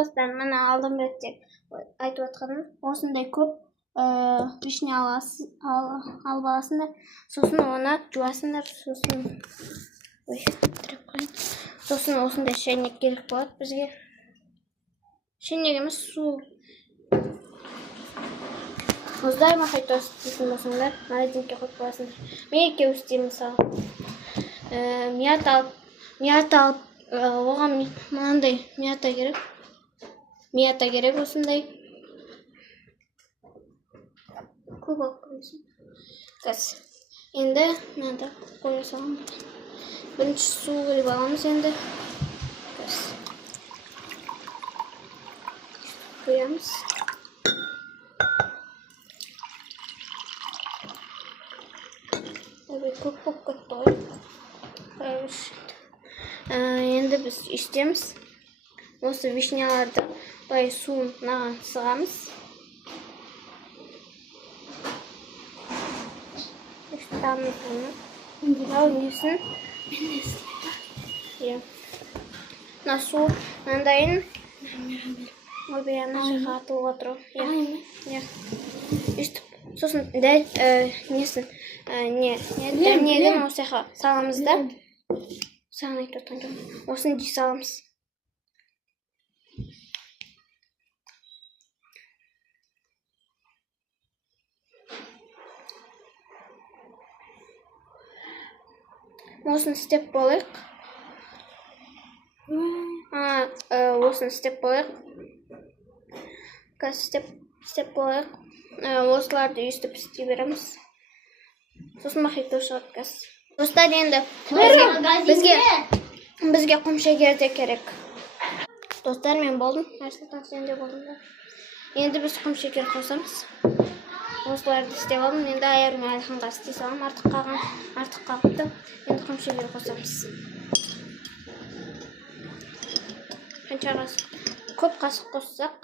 Достар, мына алдын бетте айтып отқаным, осындай көп вишня алып аласыңдар, сосын оны жуасыңдар, сосын осындай шайнек керек болады бізге. Шайнек емес, су. Достар, мохито істейтін болсаңдар, морозилке қойып қоясыңдар. Мен екеуі істеймін мысалы. Мята алып, оған мынандай мята керек. Мята керек осындай. Көп алып қойсын. Қазір. Енді мынада қоя саламын. Бірінші су құйып аламыз енді. Құямыз. Көп болып кетті ғой. Енді біз іштеміз. Осы вишняларды бай суын мынаған сығамыз. Үштамыз оны. Мынау несін? Мына су мынандайын. Обияны жаққа атылып отыру. Үштіп. Сосын дәл несін? Дәнегін осы жаққа саламыз да. Саған айтып отқан жоқпын. Осыны дей саламыз. Осыны істеп болайық. Осыны істеп болайық. Қазір істеп болайық. Осыларды үйістіп істей береміз. Сосын мохито шығады қазір. Достар, енді бізге құм шекер де керек. Достар, мен болдым. Әрсілтан сен де болдың да. Енді біз құм шекер қосамыз. Осыларды істеп алдым. Енді айырым әлханға істей салам. Артық қалыпты. Енді құм шекер қосамыз. Қанша қасық? Көп қасық қоссақ,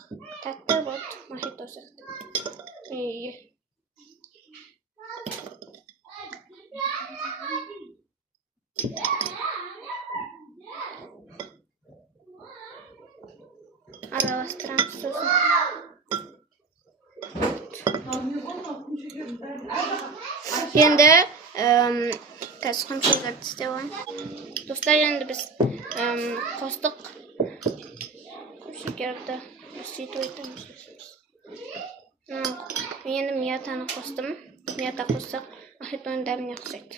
тәтті болады. Мохито сияқты. Араластырамыз сосын. Енді қазір құм шекерді істеп аламын. Достар, енді біз қостық құм шекерді сөйтіп айтамыз. Енді мятаны қостым. Мята қоссақ, мохитоның дәміне ұқсайды.